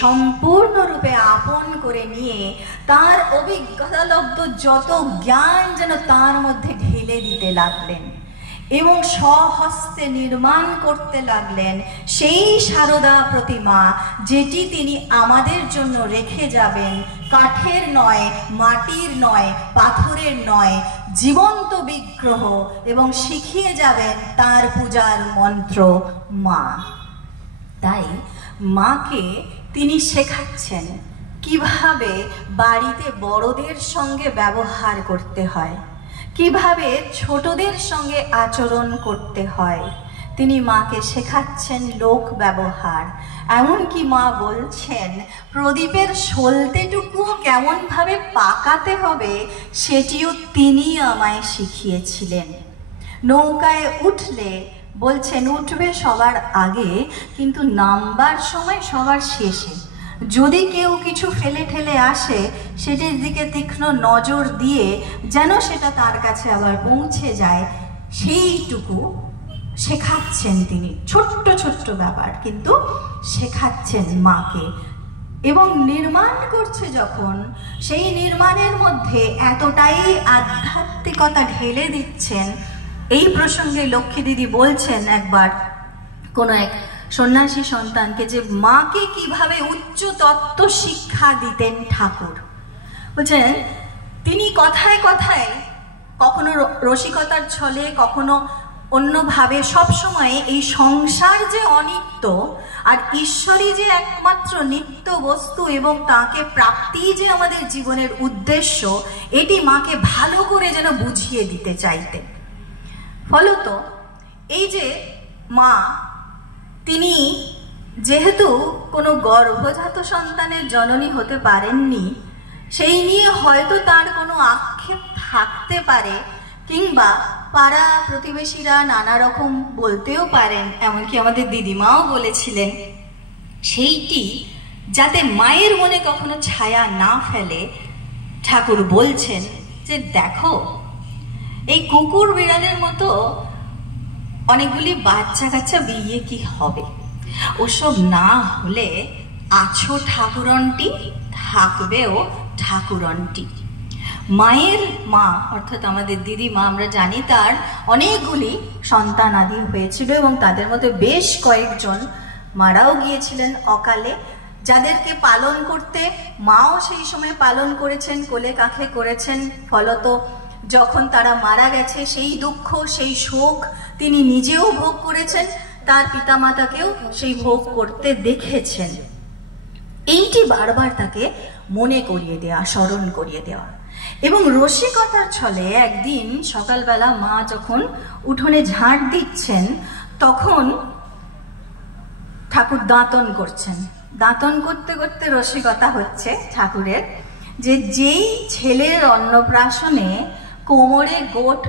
সম্পূর্ণরূপে আপন করে নিয়ে তার অভিজ্ঞতালব্ধ যত জ্ঞান যেন তার মধ্যে ঢেলে দিতে লাগলেন এবং স্বহস্তে নির্মাণ করতে লাগলেন সেই সারদা প্রতিমা, যেটি তিনি আমাদের জন্য রেখে যাবেন কাঠের নয়, মাটির নয়, পাথরের নয়, জীবন্ত বিগ্রহ, এবং শিখিয়ে যাবেন তার পূজার মন্ত্র মা। তাই মাকে তিনি শেখাচ্ছেন কিভাবে বাড়িতে বড়দের সঙ্গে ব্যবহার করতে হয়, কিভাবে ছোটদের সঙ্গে আচরণ করতে হয়। তিনি মাকে শেখাচ্ছেন লোক ব্যবহার। এমনকি মা বলছেন প্রদীপের সলতেটুকু কেমনভাবে পাকাতে হবে সেটিও তিনি আমায় শিখিয়েছিলেন। নৌকায় উঠলে বলছেন উঠবে সবার আগে, কিন্তু নামবার সময় সবার শেষে। যদি কেউ কিছু ফেলে ঠেলে আসে সেটির দিকে তীক্ষ্ণ নজর দিয়ে যেন সেটা তার কাছে আবার পৌঁছে যায়, সেইটুকু শেখাচ্ছেন তিনি। ছোট্ট ছোট্ট ব্যাপার কিন্তু শেখাচ্ছেন মাকে। এবং নির্মাণ করছে যখন, সেই নির্মাণের মধ্যে এতটাই আধ্যাত্মিকতা ঢেলে দিচ্ছেন। এই প্রসঙ্গে লক্ষ্মী দিদি বলছেন একবার কোনো এক সন্ন্যাসী সন্তানকে যে মাকে কিভাবে উচ্চ তত্ত্ব শিক্ষা দিতেন ঠাকুর। বলছেন তিনি কথায় কথায়, কখনো রসিকতার ছলে, কখনো অন্যভাবে, সবসময় এই সংসার যে অনিত্য আর ঈশ্বরই যে একমাত্র নিত্য বস্তু এবং তাকে প্রাপ্তি যে আমাদের জীবনের উদ্দেশ্য, এটি মাকে ভালো করে যেন বুঝিয়ে দিতে চাইতেন। ফলত এই যে মা, তিনি যেহেতু কোনো গর্ভজাত সন্তানের জননী হতে পারেননি, সেই নিয়ে হয়তো তার কোনো আক্ষেপ থাকতে পারে, কিংবা পাড়া প্রতিবেশীরা নানা রকম বলতেও পারেন, এমনকি আমাদের দিদিমাও বলেছিলেন। সেইটি যাতে মায়ের মনে কখনো ছায়া না ফেলে, ঠাকুর বলছেন যে দেখো, এই কুকুর বিড়ালের মতো অনেকগুলি বাচ্চা কাচ্চা বিয়ে কি হবে, ওসব না হলে আছো ঠাকুরনটি, থাকবেও ঠাকুরনটি। মায়ের মা অর্থাৎ আমাদের দিদিমা, আমরা জানি তার অনেকগুলি সন্তান আদি হয়েছিল এবং তাদের মধ্যে বেশ কয়েকজন মারাও গিয়েছিলেন অকালে, যাদেরকে পালন করতে মাও সেই সময় পালন করেছেন, কোলে কাঁখে করেছেন। ফলত যখন তারা মারা গেছে সেই দুঃখ, সেই শোক তিনি নিজেও ভোগ করেছেন, তার পিতামাতাকেও সেই ভোগ করতে দেখেছেন। এইটি বারবার তাকে মনে করিয়ে দেওয়া, স্মরণ করিয়ে দেওয়া। এবং রসিকতার ছলে একদিন সকালবেলা মা যখন উঠোনে ঝাঁট দিচ্ছেন, তখন ঠাকুর দাঁতন করছেন। দাঁতন করতে করতে রসিকতা হচ্ছে ঠাকুরের, যে যেই ছেলের অন্নপ্রাশনে কোমরে গোট